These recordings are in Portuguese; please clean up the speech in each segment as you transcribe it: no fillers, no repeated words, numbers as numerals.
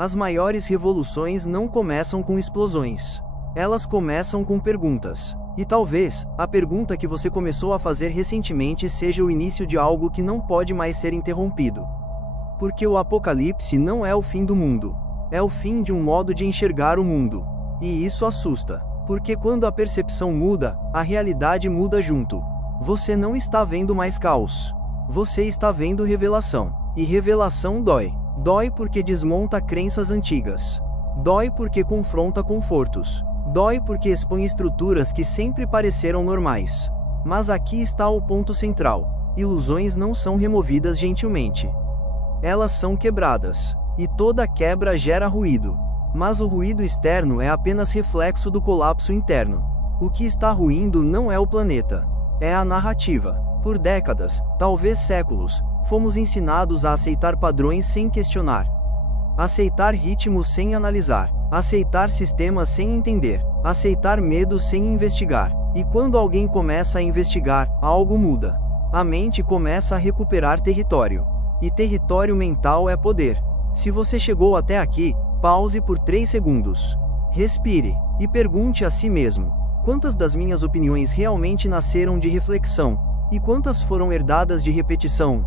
As maiores revoluções não começam com explosões. Elas começam com perguntas. E talvez, a pergunta que você começou a fazer recentemente seja o início de algo que não pode mais ser interrompido. Porque o apocalipse não é o fim do mundo. É o fim de um modo de enxergar o mundo. E isso assusta. Porque quando a percepção muda, a realidade muda junto. Você não está vendo mais caos. Você está vendo revelação. E revelação dói. Dói porque desmonta crenças antigas. Dói porque confronta confortos. Dói porque expõe estruturas que sempre pareceram normais. Mas aqui está o ponto central. Ilusões não são removidas gentilmente. Elas são quebradas. E toda quebra gera ruído. Mas o ruído externo é apenas reflexo do colapso interno. O que está ruindo não é o planeta. É a narrativa. Por décadas, talvez séculos, fomos ensinados a aceitar padrões sem questionar. Aceitar ritmos sem analisar. Aceitar sistemas sem entender. Aceitar medo sem investigar. E quando alguém começa a investigar, algo muda. A mente começa a recuperar território. E território mental é poder. Se você chegou até aqui, pause por 3 segundos. Respire, e pergunte a si mesmo: quantas das minhas opiniões realmente nasceram de reflexão? E quantas foram herdadas de repetição?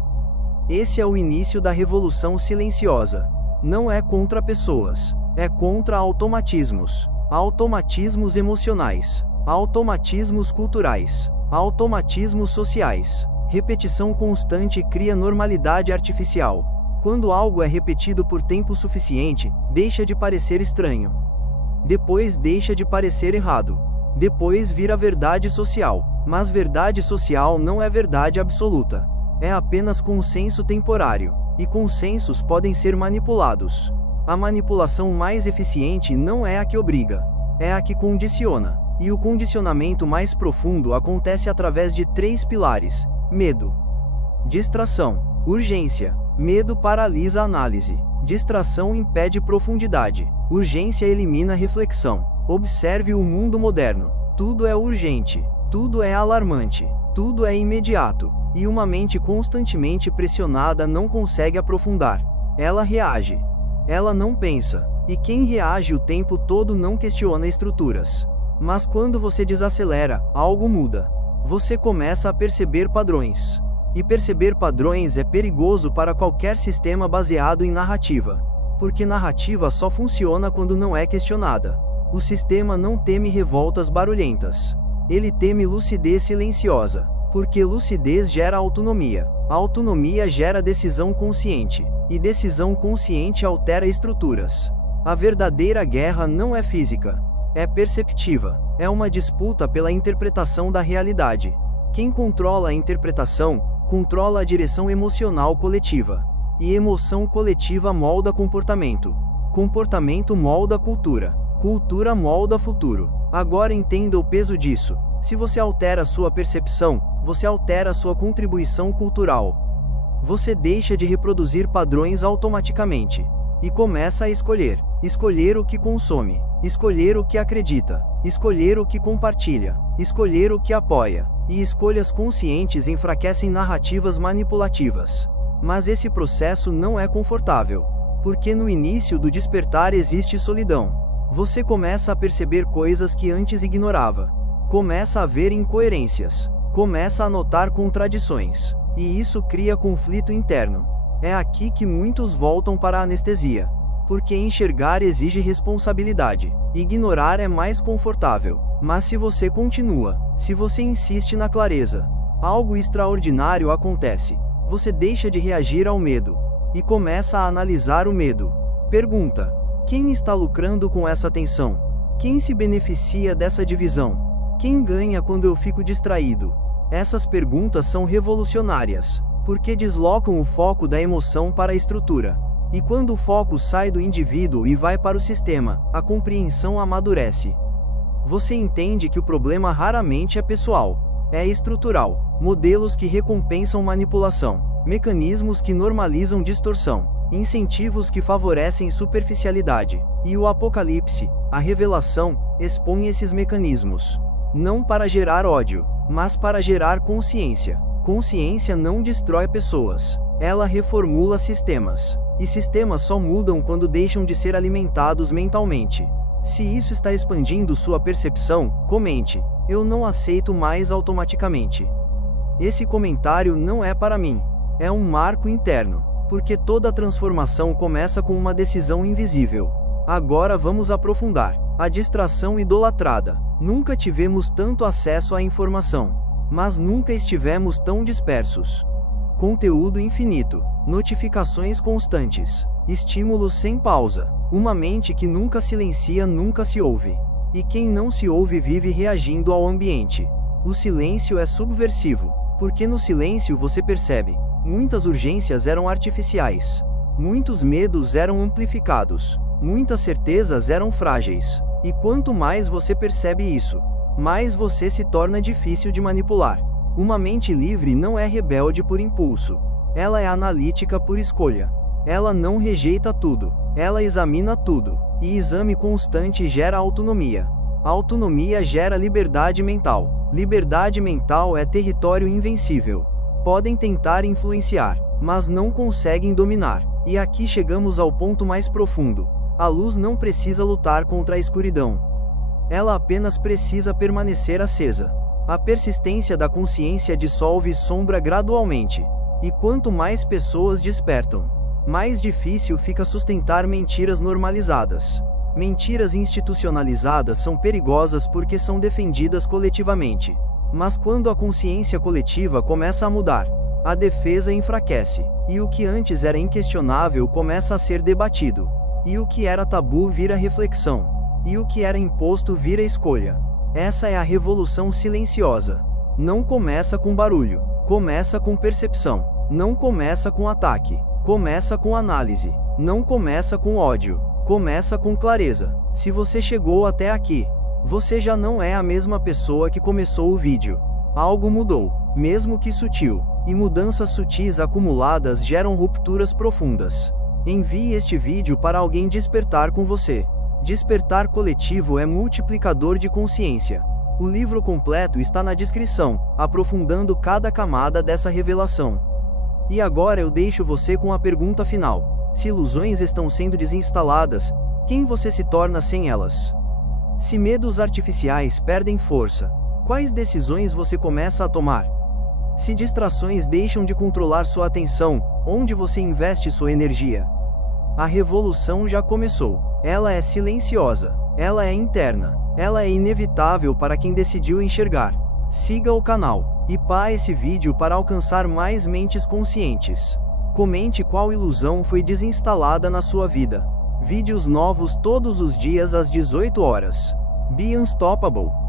Esse é o início da revolução silenciosa. Não é contra pessoas. É contra automatismos. Automatismos emocionais. Automatismos culturais. Automatismos sociais. Repetição constante cria normalidade artificial. Quando algo é repetido por tempo suficiente, deixa de parecer estranho. Depois deixa de parecer errado. Depois vira verdade social. Mas verdade social não é verdade absoluta. É apenas consenso temporário. E consensos podem ser manipulados. A manipulação mais eficiente não é a que obriga. É a que condiciona. E o condicionamento mais profundo acontece através de 3 pilares: medo, distração, urgência. Medo paralisa a análise. Distração impede profundidade. Urgência elimina reflexão. Observe o mundo moderno. Tudo é urgente. Tudo é alarmante. Tudo é imediato. E uma mente constantemente pressionada não consegue aprofundar. Ela reage. Ela não pensa. E quem reage o tempo todo não questiona estruturas. Mas quando você desacelera, algo muda. Você começa a perceber padrões. E perceber padrões é perigoso para qualquer sistema baseado em narrativa. Porque narrativa só funciona quando não é questionada. O sistema não teme revoltas barulhentas. Ele teme lucidez silenciosa. Porque lucidez gera autonomia. A autonomia gera decisão consciente. E decisão consciente altera estruturas. A verdadeira guerra não é física. É perceptiva. É uma disputa pela interpretação da realidade. Quem controla a interpretação, controla a direção emocional coletiva. E emoção coletiva molda comportamento. Comportamento molda cultura. Cultura molda futuro. Agora entenda o peso disso. Se você altera sua percepção, você altera sua contribuição cultural. Você deixa de reproduzir padrões automaticamente. E começa a escolher. Escolher o que consome. Escolher o que acredita. Escolher o que compartilha. Escolher o que apoia. E escolhas conscientes enfraquecem narrativas manipulativas. Mas esse processo não é confortável. Porque no início do despertar existe solidão. Você começa a perceber coisas que antes ignorava. Começa a ver incoerências. Começa a notar contradições. E isso cria conflito interno. É aqui que muitos voltam para a anestesia. Porque enxergar exige responsabilidade. Ignorar é mais confortável. Mas se você continua, se você insiste na clareza, algo extraordinário acontece. Você deixa de reagir ao medo. E começa a analisar o medo. Pergunta: quem está lucrando com essa tensão? Quem se beneficia dessa divisão? Quem ganha quando eu fico distraído? Essas perguntas são revolucionárias. Porque deslocam o foco da emoção para a estrutura. E quando o foco sai do indivíduo e vai para o sistema, a compreensão amadurece. Você entende que o problema raramente é pessoal. É estrutural. Modelos que recompensam manipulação. Mecanismos que normalizam distorção. Incentivos que favorecem superficialidade. E o apocalipse, a revelação, expõe esses mecanismos. Não para gerar ódio, mas para gerar consciência. Consciência não destrói pessoas. Ela reformula sistemas. E sistemas só mudam quando deixam de ser alimentados mentalmente. Se isso está expandindo sua percepção, comente: eu não aceito mais automaticamente. Esse comentário não é para mim. É um marco interno. Porque toda transformação começa com uma decisão invisível. Agora vamos aprofundar. A distração idolatrada. Nunca tivemos tanto acesso à informação. Mas nunca estivemos tão dispersos. Conteúdo infinito. Notificações constantes. Estímulos sem pausa. Uma mente que nunca silencia, nunca se ouve. E quem não se ouve vive reagindo ao ambiente. O silêncio é subversivo. Porque no silêncio você percebe. Muitas urgências eram artificiais. Muitos medos eram amplificados. Muitas certezas eram frágeis. E quanto mais você percebe isso, mais você se torna difícil de manipular. Uma mente livre não é rebelde por impulso. Ela é analítica por escolha. Ela não rejeita tudo. Ela examina tudo. E exame constante gera autonomia. A autonomia gera liberdade mental. Liberdade mental é território invencível. Podem tentar influenciar, mas não conseguem dominar. E aqui chegamos ao ponto mais profundo. A luz não precisa lutar contra a escuridão. Ela apenas precisa permanecer acesa. A persistência da consciência dissolve sombra gradualmente. E quanto mais pessoas despertam, mais difícil fica sustentar mentiras normalizadas. Mentiras institucionalizadas são perigosas porque são defendidas coletivamente. Mas quando a consciência coletiva começa a mudar, a defesa enfraquece. E o que antes era inquestionável começa a ser debatido. E o que era tabu vira reflexão. E o que era imposto vira escolha. Essa é a revolução silenciosa. Não começa com barulho. Começa com percepção. Não começa com ataque. Começa com análise. Não começa com ódio. Começa com clareza. Se você chegou até aqui, você já não é a mesma pessoa que começou o vídeo. Algo mudou, mesmo que sutil. E mudanças sutis acumuladas geram rupturas profundas. Envie este vídeo para alguém despertar com você. Despertar coletivo é multiplicador de consciência. O livro completo está na descrição, aprofundando cada camada dessa revelação. E agora eu deixo você com a pergunta final. Se ilusões estão sendo desinstaladas, quem você se torna sem elas? Se medos artificiais perdem força, quais decisões você começa a tomar? Se distrações deixam de controlar sua atenção, onde você investe sua energia? A revolução já começou. Ela é silenciosa. Ela é interna. Ela é inevitável para quem decidiu enxergar. Siga o canal e pá esse vídeo para alcançar mais mentes conscientes. Comente qual ilusão foi desinstalada na sua vida. Vídeos novos todos os dias às 18 horas. Be Unstoppable.